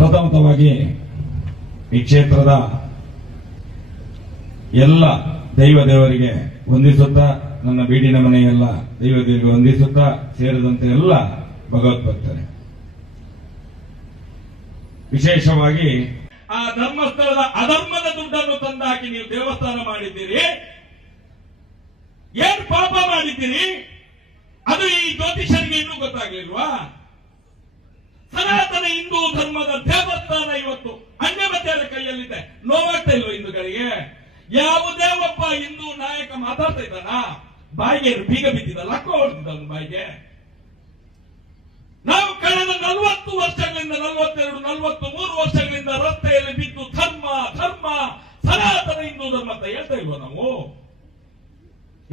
ಪ್ರಥಮತವಾಗಿ ಈ ಕ್ಷೇತ್ರದ ಎಲ್ಲ ದೈವ ದೇವರಿಗೆ ವಂದಿಸುತ್ತಾ, ನನ್ನ ಬೀಡಿನ ಮನೆಯೆಲ್ಲ ದೈವ ದೇವರಿಗೆ ವಂದಿಸುತ್ತಾ ಸೇರಿದಂತೆ ಎಲ್ಲ ಭಗವದ್ಭಕ್ತರೆ. ವಿಶೇಷವಾಗಿ ಆ ಧರ್ಮಸ್ಥಳದ ಅಧರ್ಮದ ದುಡ್ಡನ್ನು ತಂದಾಕಿ ನೀವು ದೇವಸ್ಥಾನ ಮಾಡಿದ್ದೀರಿ, ಏನ್ ಪಾಪ ಮಾಡಿದ್ದೀರಿ, ಅದು ಈ ಜ್ಯೋತಿಷರಿಗೆ ಇನ್ನೂ ಗೊತ್ತಾಗ್ಲಿಲ್ವಾ? ಸನಾತನ ಹಿಂದೂ ಧರ್ಮದ ದೇವಸ್ಥಾನ ಇವತ್ತು ಅನ್ಯಮತ್ಯರ ಕೈಯಲ್ಲಿದೆ. ನೋವಾಗ್ತಾ ಇಲ್ವ ಹಿಂದೂಗಳಿಗೆ? ಯಾವುದೇ ಒಬ್ಬ ಹಿಂದೂ ನಾಯಕ ಮಾತಾಡ್ತಾ ಇದ್ದಾನ? ಬಾಯಿಗೆ ಬೀಗ ಬಿದ್ದಿದ. ಲಕ್ಕ ಹೊಡೆದಿದ್ದ ಬಾಯಿಗೆ. ನಾವು ಕಳೆದ ನಲವತ್ತು ವರ್ಷಗಳಿಂದ, ನಲವತ್ತೆರಡು ನಲವತ್ತು ಮೂರು ವರ್ಷಗಳಿಂದ ರಸ್ತೆಯಲ್ಲಿ ಬಿದ್ದು ಧರ್ಮ ಧರ್ಮ, ಸನಾತನ ಹಿಂದೂ ಧರ್ಮ ಅಂತ ಹೇಳ್ತಾ ಇಲ್ವ ನಾವು?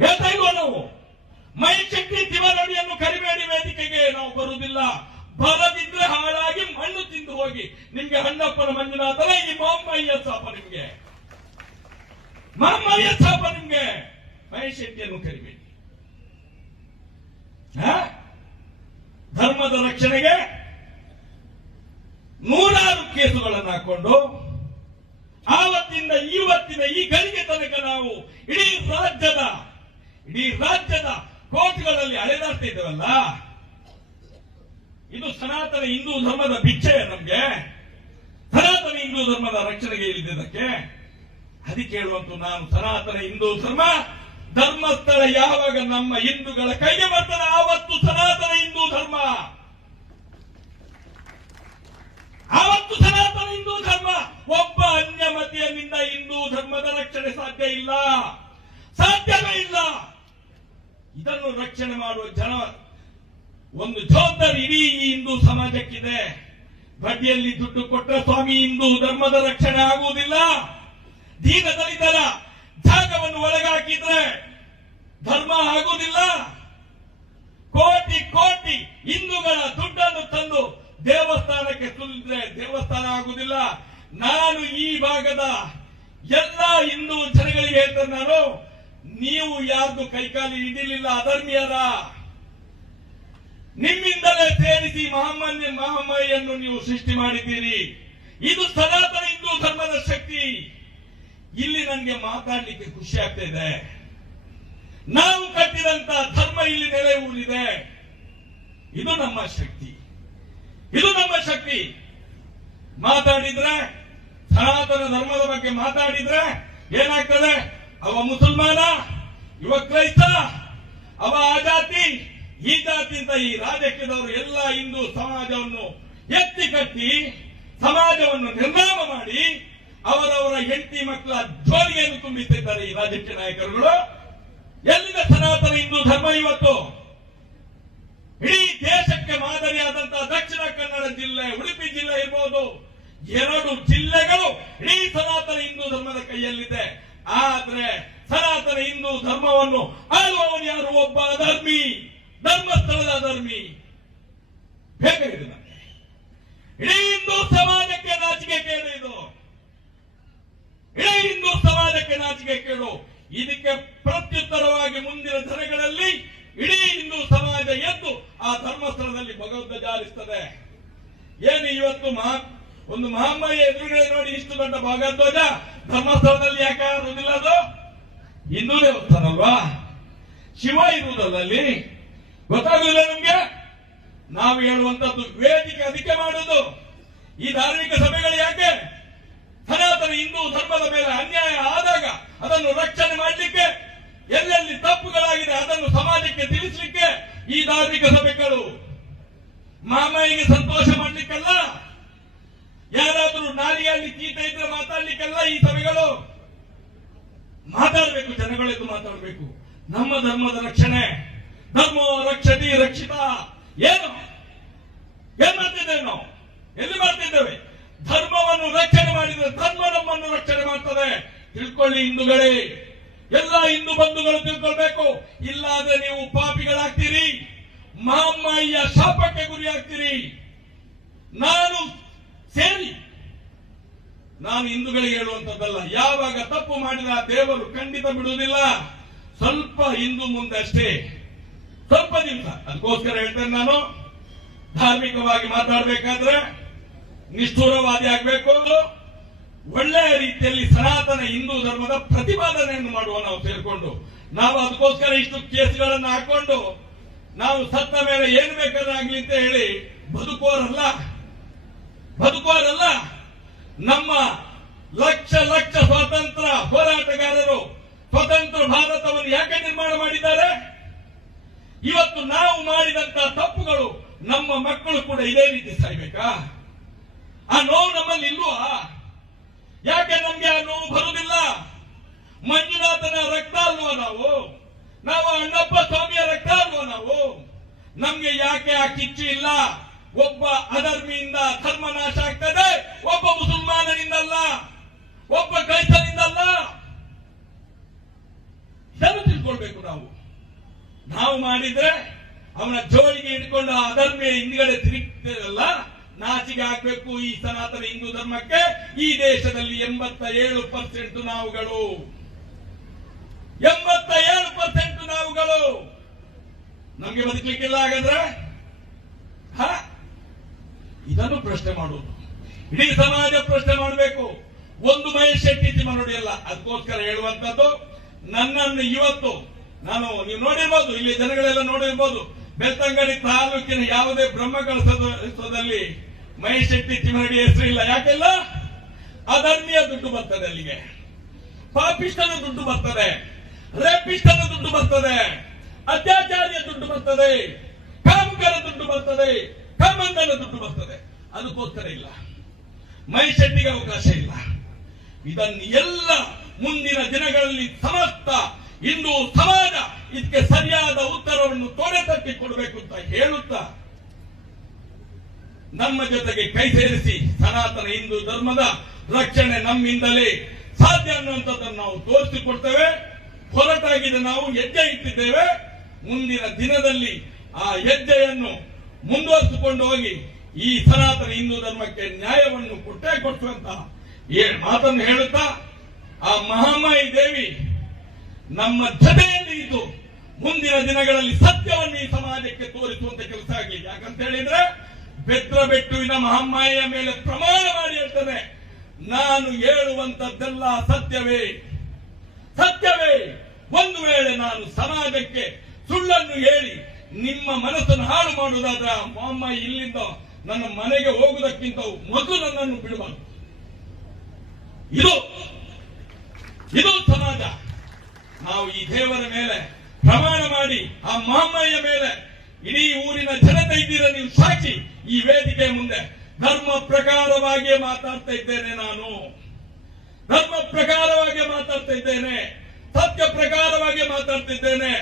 ಹೇಳ್ತಾ ಇಲ್ವ ನಾವು? ಮೈ ಶಕ್ತಿ ತಿವರಡಿಯನ್ನು ಕರಿಬೇಡಿ ವೇದಿಕೆಗೆ ನಾವು ಬರುವುದಿಲ್ಲ. ಬರದಿದ್ರೆ ಹಾಳಾಗಿ ಮಣ್ಣು ತಿಂದು ಹೋಗಿ. ನಿಮ್ಗೆ ಹಣ್ಣಪ್ಪನ ಮಂಜುನಾಥನ ಈ ಮಾಮಯ್ಯ ಸಾಪ ನಿಮ್ಗೆ. ಮಾಮಯ್ಯ ಸಾಪ ನಿಮ್ಗೆ. ಮಹೇಶ್ ಶೆಟ್ಟಿಯನ್ನು? ಧರ್ಮದ ರಕ್ಷಣೆಗೆ ನೂರಾರು ಕೇಸುಗಳನ್ನು ಹಾಕೊಂಡು, ಆವತ್ತಿಂದ ಇವತ್ತಿನ ಈ ಗಳಿಗೆ ತನಕ ನಾವು ಇಡೀ ರಾಜ್ಯದ ಇಡೀ ರಾಜ್ಯದ ಕೋರ್ಟ್ಗಳಲ್ಲಿ ಅಲೆದಾಡ್ತಾ ಇದ್ದೇವಲ್ಲ? ಇದು ಸನಾತನ ಹಿಂದೂ ಧರ್ಮದ ಭಿಕ್ಷೆ ನಮ್ಗೆ. ಸನಾತನ ಹಿಂದೂ ಧರ್ಮದ ರಕ್ಷಣೆಗೆ ಇಲ್ಲಿದ್ದಕ್ಕೆ ಅದಕ್ಕೆ ಹೇಳುವಂತ ನಾನು ಸನಾತನ ಹಿಂದೂ ಧರ್ಮ, ಧರ್ಮಸ್ಥಳ ಯಾವಾಗ ನಮ್ಮ ಹಿಂದೂಗಳ ಕೈಗೆ ಬರ್ತದೆ ಆವತ್ತು ಸನಾತನ ಹಿಂದೂ ಧರ್ಮ. ಆವತ್ತು ಸನಾತನ ಹಿಂದೂ ಧರ್ಮ. ಒಬ್ಬ ಅನ್ಯ ಮತೀಯನಿಂದ ಹಿಂದೂ ಧರ್ಮದ ರಕ್ಷಣೆ ಸಾಧ್ಯ ಇಲ್ಲ. ಸಾಧ್ಯವೇ ಇಲ್ಲ. ಇದನ್ನು ರಕ್ಷಣೆ ಮಾಡುವ ಜನ ಒಂದು ಜವಾಬ್ದಾರಿ ಇಡೀ ಹಿಂದೂ ಸಮಾಜಕ್ಕಿದೆ. ಬಡ್ಡಿಯಲ್ಲಿ ದುಡ್ಡು ಕೊಟ್ಟ ಸ್ವಾಮಿ ಹಿಂದೂ ಧರ್ಮದ ರಕ್ಷಣೆ ಆಗುವುದಿಲ್ಲ. ದೀನ ದಲಿತರ ಜಾಗವನ್ನು ಒಳಗಾಕಿದ್ರೆ ಧರ್ಮ ಆಗುವುದಿಲ್ಲ. ಕೋಟಿ ಕೋಟಿ ಹಿಂದೂಗಳ ದುಡ್ಡನ್ನು ತಂದು ದೇವಸ್ಥಾನಕ್ಕೆ ಸುಲಿದ್ರೆ ದೇವಸ್ಥಾನ ಆಗುವುದಿಲ್ಲ. ನಾನು ಈ ಭಾಗದ ಎಲ್ಲ ಹಿಂದೂ ಜನಗಳಿಗೆ ಹೇಳ್ತೇನೆ ನಾನು, ನೀವು ಯಾರ್ದು ಕೈಕಾಲಿ ಹಿಡಿಲಿಲ್ಲ, ಅಧರ್ಮೀಯರ? ಸೇರಿಸಿ ಮಹಾಮಾನ್ಯ ಮಹಾಮಾಯಿಯನ್ನು ನೀವು ಸೃಷ್ಟಿ ಮಾಡಿದ್ದೀರಿ. ಇದು ಸನಾತನ ಹಿಂದೂ ಧರ್ಮದ ಶಕ್ತಿ. ಇಲ್ಲಿ ನನಗೆ ಮಾತಾಡಲಿಕ್ಕೆ ಖುಷಿ ಆಗ್ತಾ ಇದೆ. ನಾವು ಕಟ್ಟಿದಂತ ಧರ್ಮ ಇಲ್ಲಿ ನೆಲೆ ಊರಿದೆ. ಇದು ನಮ್ಮ ಶಕ್ತಿ. ಇದು ನಮ್ಮ ಶಕ್ತಿ. ಮಾತಾಡಿದ್ರೆ, ಸನಾತನ ಧರ್ಮದ ಬಗ್ಗೆ ಮಾತಾಡಿದ್ರೆ ಏನಾಗ್ತದೆ? ಅವ ಮುಸಲ್ಮಾನ, ಇವ ಕ್ರೈಸ್ತ, ಅವ ಆ ಜಾತಿ ಈ ರಾಜಕೀಯದವರು ಎಲ್ಲ ಹಿಂದೂ ಸಮಾಜವನ್ನು ಎತ್ತಿ ಕಟ್ಟಿ ಸಮಾಜವನ್ನು ನಿರ್ನಾಮ ಮಾಡಿ ಅವರವರ ಹೆಂಡತಿ ಮಕ್ಕಳ ಧ್ವನಿಯನ್ನು ತುಂಬಿಸಿದ್ದಾರೆ ಈ ರಾಜಕೀಯ ನಾಯಕರುಗಳು. ಎಲ್ಲಿನ ಸನಾತನ ಹಿಂದೂ ಧರ್ಮ ಇವತ್ತು? ಇಡೀ ದೇಶಕ್ಕೆ ಮಾದರಿಯಾದಂತಹ ದಕ್ಷಿಣ ಕನ್ನಡ ಜಿಲ್ಲೆ, ಉಡುಪಿ ಜಿಲ್ಲೆ ಇರ್ಬೋದು. ಎರಡು ಜಿಲ್ಲೆಗಳು ಇಡೀ ಸನಾತನ ಹಿಂದೂ ಧರ್ಮದ ಕೈಯಲ್ಲಿದೆ. ಆದ್ರೆ ಸನಾತನ ಹಿಂದೂ ಧರ್ಮವನ್ನು ಆಳುವವನು ಯಾರು? ಒಬ್ಬ ಧರ್ಮಸ್ಥಳದ ಧರ್ಮಿ. ಇಡೀ ಹಿಂದೂ ಸಮಾಜಕ್ಕೆ ನಾಚಿಕೆ ಕೇಳು ಇದು. ಇಡೀ ಹಿಂದೂ ಸಮಾಜಕ್ಕೆ ನಾಚಿಕೆ ಕೇಳು ಇದಕ್ಕೆ ಪ್ರತ್ಯುತ್ತರವಾಗಿ ಮುಂದಿನ ದಿನಗಳಲ್ಲಿ ಇಡೀ ಹಿಂದೂ ಸಮಾಜ ಎದ್ದು ಆ ಧರ್ಮಸ್ಥಳದಲ್ಲಿ ಭಗವಂತ ಜಾರಿಸ್ತದೆ. ಏನು ಇವತ್ತು ಮಹಾ, ಒಂದು ಮಹಾಮಯ ಎದುರುಗಡೆ ನೋಡಿ ಇಷ್ಟು ದೊಡ್ಡ ಭಾಗಧ್ವಜ? ಧರ್ಮಸ್ಥಳದಲ್ಲಿ ಯಾಕೆ ಅದು? ಹಿಂದೂ ದೇವಸ್ಥಾನ ಅಲ್ವಾ ಶಿವ ಇರುವುದರಲ್ಲಿ ಗೊತ್ತಾಗುದಿಲ್ಲ ನಿಮ್ಗೆ? ನಾವು ಹೇಳುವಂತದ್ದು ವೇದಿಕೆ ಅದಕ್ಕೆ ಮಾಡುದು ಈ ಧಾರ್ಮಿಕ ಸಭೆಗಳು ಯಾಕೆ? ಸನಾತನ ಹಿಂದೂ ಧರ್ಮದ ಮೇಲೆ ಅನ್ಯಾಯ ಆದಾಗ ಅದನ್ನು ರಕ್ಷಣೆ ಮಾಡಲಿಕ್ಕೆ, ಎಲ್ಲೆಲ್ಲಿ ತಪ್ಪುಗಳಾಗಿದೆ ಅದನ್ನು ಸಮಾಜಕ್ಕೆ ತಿಳಿಸಲಿಕ್ಕೆ ಈ ಧಾರ್ಮಿಕ ಸಭೆಗಳು ಮಾಮಾಯಿಗೆ ಸಂತೋಷ ಮಾಡ್ಲಿಕ್ಕಲ್ಲ? ಯಾರಾದರೂ ನಾಲಿಯಲ್ಲಿ ಕೀಟ ಇದ್ರೆ ಮಾತಾಡ್ಲಿಕ್ಕೆಲ್ಲ ಈ ಸಭೆಗಳು? ಮಾತಾಡಬೇಕು ಜನಗಳೆದ್ದು ಮಾತಾಡಬೇಕು. ನಮ್ಮ ಧರ್ಮದ ರಕ್ಷಣೆ. ಧರ್ಮ ರಕ್ಷತಿ ರಕ್ಷಿತ. ಏನು? ಏನ್ ಮಾಡ್ತಿದ್ದೇವೆ ನಾವು ಎಲ್ಲಿ ಮಾಡ್ತಿದ್ದೇವೆ? ಧರ್ಮವನ್ನು ರಕ್ಷಣೆ ಮಾಡಿದ್ರೆ ಧರ್ಮ ನಮ್ಮನ್ನು ರಕ್ಷಣೆ ಮಾಡ್ತದೆ. ತಿಳ್ಕೊಳ್ಳಿ ಹಿಂದೂಗಳೇ. ಎಲ್ಲ ಹಿಂದೂ ಬಂಧುಗಳು ತಿಳ್ಕೊಳ್ಬೇಕು. ಇಲ್ಲಾದ್ರೆ ನೀವು ಪಾಪಿಗಳಾಗ್ತೀರಿ. ಮಾಮ್ಮಯ್ಯ ಶಾಪಕ್ಕೆ ಗುರಿಯಾಗ್ತೀರಿ. ನಾನು ಸೇರಿ, ನಾನು ಹಿಂದೂಗಳಿಗೆ ಹೇಳುವಂತದ್ದಲ್ಲ ಯಾವಾಗ ತಪ್ಪು ಮಾಡಿದ ದೇವರು ಖಂಡಿತ ಬಿಡುವುದಿಲ್ಲ. ಸ್ವಲ್ಪ ಹಿಂದೂ ಮುಂದೆ ಅಷ್ಟೇ. ದಿವಸ ಅದಕ್ಕೋಸ್ಕರ ಹೇಳ್ತೇನೆ ನಾನು, ಧಾರ್ಮಿಕವಾಗಿ ಮಾತಾಡಬೇಕಾದ್ರೆ ನಿಷ್ಠುರವಾದಿ ಆಗಬೇಕು ಒಳ್ಳೆಯ ರೀತಿಯಲ್ಲಿ ಸನಾತನ ಹಿಂದೂ ಧರ್ಮದ ಪ್ರತಿಪಾದನೆಯನ್ನು ಮಾಡುವ ನಾವು ಸೇರಿಕೊಂಡು, ನಾವು ಅದಕ್ಕೋಸ್ಕರ ಇಷ್ಟು ಕೇಸ್ಗಳನ್ನು ಹಾಕೊಂಡು, ನಾವು ಸತ್ತ ಮೇಲೆ ಏನು ಬೇಕಾದ್ರೆ ಆಗ್ಲಿ ಅಂತ ಹೇಳಿ ಬದುಕೋರಲ್ಲ ಬದುಕೋರಲ್ಲ ನಮ್ಮ ಲಕ್ಷ ಲಕ್ಷ ಸ್ವಾತಂತ್ರ್ಯ ಹೋರಾಟಗಾರರು, ಸ್ವತಂತ್ರ ಭಾರತವನ್ನು ಯಾಕೆ ನಿರ್ಮಾಣ ಮಾಡಿದ್ದಾರೆ? ಇವತ್ತು ನಾವು ಮಾಡಿದಂತ ತಪ್ಪುಗಳು ನಮ್ಮ ಮಕ್ಕಳು ಕೂಡ ಇದೇ ರೀತಿ ಸಾಯ್ಬೇಕಾ? ಆ ನೋವು ನಮ್ಮಲ್ಲಿ ಇಲ್ವಾ? ಯಾಕೆ ನಮ್ಗೆ ಆ ನೋವು ಬರುವುದಿಲ್ಲ? ಮಂಜುನಾಥನ ರಕ್ತ ಅಲ್ವಾ ನಾವು? ನಾವು ಅಣ್ಣಪ್ಪ ಸ್ವಾಮಿಯ ರಕ್ತ ಅಲ್ವಾ ನಾವು? ನಮ್ಗೆ ಯಾಕೆ ಆ ಕಿಚ್ಚು ಇಲ್ಲ? ಒಬ್ಬ ಅಧರ್ಮಿಯಿಂದ ಧರ್ಮ ನಾಶ ಆಗ್ತದೆ, ಒಬ್ಬ ಮುಸಲ್ಮಾನನಿಂದಲ್ಲ ಒಬ್ಬ ಕ್ರೈಸ್ತನಿಂದಲ್ಲ ಇದನ್ನು ತಿಳ್ಕೊಳ್ಬೇಕು ನಾವು. ನಾವು ಮಾಡಿದ್ರೆ ಅವನ ಜೋಳಿಗೆ ಇಟ್ಕೊಂಡು ಆ ಅಧರ್ಮಿಯ ಹಿಂದ್ಗಡೆ ತಿರುಗ್ತಿರಲ್ಲ ನಾಚಿಗೆ ಹಾಕ್ಬೇಕು ಈ ಸನಾತನ ಹಿಂದೂ ಧರ್ಮಕ್ಕೆ. ಈ ದೇಶದಲ್ಲಿ ಎಂಬತ್ತ ಏಳು ಪರ್ಸೆಂಟ್ ನಾವುಗಳು. ಎಂಬತ್ತ ಏಳು ಪರ್ಸೆಂಟ್ ನಾವುಗಳು. ನಮ್ಗೆ ಬದುಕಲಿಕ್ಕಿಲ್ಲ ಹಾಗಾದ್ರೆ? ಇದನ್ನು ಪ್ರಶ್ನೆ ಮಾಡುವುದು ಇಡೀ ಸಮಾಜ ಪ್ರಶ್ನೆ ಮಾಡಬೇಕು. ಒಂದು ಮಹೇಶ್ ಶೆಟ್ಟಿ ತಿಮ್ಮನೊಡಿ ಅಲ್ಲ, ಅದಕ್ಕೋಸ್ಕರ ಹೇಳುವಂತದ್ದು ನನ್ನನ್ನು ಇವತ್ತು ನಾನು, ನೀವು ನೋಡಿರ್ಬೋದು, ಇಲ್ಲಿ ಜನಗಳೆಲ್ಲ ನೋಡಿರ್ಬೋದು. ಬೆಳ್ತಂಗಡಿ ತಾಲೂಕಿನ ಯಾವುದೇ ಬ್ರಹ್ಮಕಳಸದಲ್ಲಿ ಮಹೇಶ್ ಶೆಟ್ಟಿ ಚಿಮರಡಿ ಹೆಸರು ಇಲ್ಲ. ಯಾಕೆಲ್ಲ? ಅಧರ್ಮೀಯ ದುಡ್ಡು ಬರ್ತದೆ ಅಲ್ಲಿಗೆ. ಪಾಪಿಷ್ಟನ ದುಡ್ಡು ಬರ್ತದೆ. ರೇಪಿಷ್ಟನ ದುಡ್ಡು ಬರ್ತದೆ. ಅತ್ಯಾಚಾರಿಯ ದುಡ್ಡು ಬರ್ತದೆ. ಕಾಮುಕರ ದುಡ್ಡು ಬರ್ತದೆ. ಕಮ್ಮಂದನ ದುಡ್ಡು ಬರ್ತದೆ. ಅದಕ್ಕೋಸ್ಕರ ಇಲ್ಲ. ಮಹಿಶೆಟ್ಟಿಗೆ ಅವಕಾಶ ಇಲ್ಲ. ಇದನ್ನು ಎಲ್ಲ ಮುಂದಿನ ದಿನಗಳಲ್ಲಿ ಸಮಸ್ತ ಇಂದು ಸಮಾಜ ಇದಕ್ಕೆ ಸರಿಯಾದ ಉತ್ತರವನ್ನು ತೊಡೆ ತಟ್ಟಿ ಕೊಡಬೇಕು ಅಂತ ಹೇಳುತ್ತಾ, ನಮ್ಮ ಜೊತೆಗೆ ಕೈ ಸೇರಿಸಿ ಸನಾತನ ಹಿಂದೂ ಧರ್ಮದ ರಕ್ಷಣೆ ನಮ್ಮಿಂದಲೇ ಸಾಧ್ಯ ಅನ್ನುವಂಥದ್ದನ್ನು ನಾವು ತೋರಿಸಿಕೊಡ್ತೇವೆ. ಹೊರಟಾಗಿದೆ ನಾವು ಹೆಜ್ಜೆ ಇಟ್ಟಿದ್ದೇವೆ. ಮುಂದಿನ ದಿನದಲ್ಲಿ ಆ ಹೆಜ್ಜೆಯನ್ನು ಮುಂದುವರಿಸಿಕೊಂಡು ಹೋಗಿ ಈ ಸನಾತನ ಹಿಂದೂ ಧರ್ಮಕ್ಕೆ ನ್ಯಾಯವನ್ನು ಕೊಟ್ಟೇ ಕೊಟ್ಟುವಂತಹ ಏನ್ ಮಾತನ್ನು ಹೇಳುತ್ತಾ ನಮ್ಮ ಜೊತೆಯಲ್ಲಿ ಇದು ಮುಂದಿನ ದಿನಗಳಲ್ಲಿ ಸತ್ಯವನ್ನು ಈ ಸಮಾಜಕ್ಕೆ ತೋರಿಸುವಂತ ಕೆಲಸ ಆಗಲಿ. ಯಾಕಂತ ಹೇಳಿದ್ರೆ, ಬೆದ್ರ ಬೆಟ್ಟುವಿನ ಮಹಮ್ಮಾಯಿಯ ಮೇಲೆ ಪ್ರಮಾಣ ಮಾಡಿ ಹೇಳ್ತಾನೆ. ನಾನು ಹೇಳುವಂತದ್ದೆಲ್ಲ ಸತ್ಯವೇ. ಸತ್ಯವೇ. ಒಂದು ವೇಳೆ ನಾನು ಸಮಾಜಕ್ಕೆ ಸುಳ್ಳನ್ನು ಹೇಳಿ ನಿಮ್ಮ ಮನಸ್ಸನ್ನು ಹಾಳು ಮಾಡುವುದಾದ್ರೆ ಮೊಹಮ್ಮಾಯಿ ಇಲ್ಲಿಂದ ನನ್ನ ಮನೆಗೆ ಹೋಗುವುದಕ್ಕಿಂತ ಮೊದಲು ನನ್ನನ್ನು ಬಿಡಬಾರದು ಇದು ಇದು ಸಮಾಜ. ನಾವು ಈ ದೇವರ ಮೇಲೆ ಪ್ರಮಾಣ ಮಾಡಿ, ಆ ಮಾಮಯ್ಯ ಮೇಲೆ ಇಡೀ ಊರಿನ ಜನತೆ ಇದ್ದೀರ ನೀವು ಸಾಕ್ಷಿ ಈ ವೇದಿಕೆ ಮುಂದೆ. ಧರ್ಮ ಪ್ರಕಾರವಾಗಿಯೇ ಮಾತಾಡ್ತಾ ಇದ್ದೇನೆ ನಾನು. ಧರ್ಮ ಪ್ರಕಾರವಾಗಿ ಮಾತಾಡ್ತಾ ಇದ್ದೇನೆ. ಸತ್ಯ ಪ್ರಕಾರವಾಗಿ ಮಾತಾಡ್ತಿದ್ದೇನೆ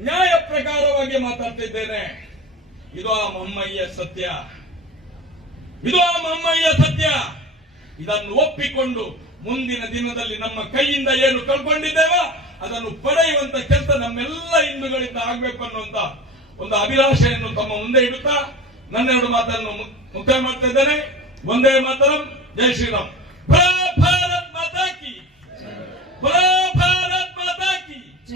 ನ್ಯಾಯ ಪ್ರಕಾರವಾಗಿ ಮಾತಾಡ್ತಿದ್ದೇನೆ ಇದು ಆ ಮಮ್ಮಯ್ಯ ಸತ್ಯ. ಇದು ಆ ಮಮ್ಮಯ್ಯ ಸತ್ಯ. ಇದನ್ನು ಒಪ್ಪಿಕೊಂಡು ಮುಂದಿನ ದಿನದಲ್ಲಿ ನಮ್ಮ ಕೈಯಿಂದ ಏನು ಕಳ್ಕೊಂಡಿದ್ದೇವೋ ಅದನ್ನು ಪಡೆಯುವಂತ ಕೆಲಸ ನಮ್ಮೆಲ್ಲ ಹಿಂದೂಗಳಿಂದ ಆಗ್ಬೇಕು ಅನ್ನುವಂತ ಒಂದು ಅಭಿಲಾಷೆಯನ್ನು ತಮ್ಮ ಮುಂದೆ ಇಡುತ್ತಾ ನನ್ನೆರಡು ಮಾತನ್ನು ಮು- ಮುಕ್ತಾಯ ಮಾಡ್ತಾ ಇದ್ದೇನೆ. ಒಂದೇ ಮಾತರಂ ಜೈ ಶ್ರೀರಾಮ್. ಭಾರತ್ ಮಾತಾ ಕಿ. ಭಾರತ್ ಮಾತಾ ಕಿ.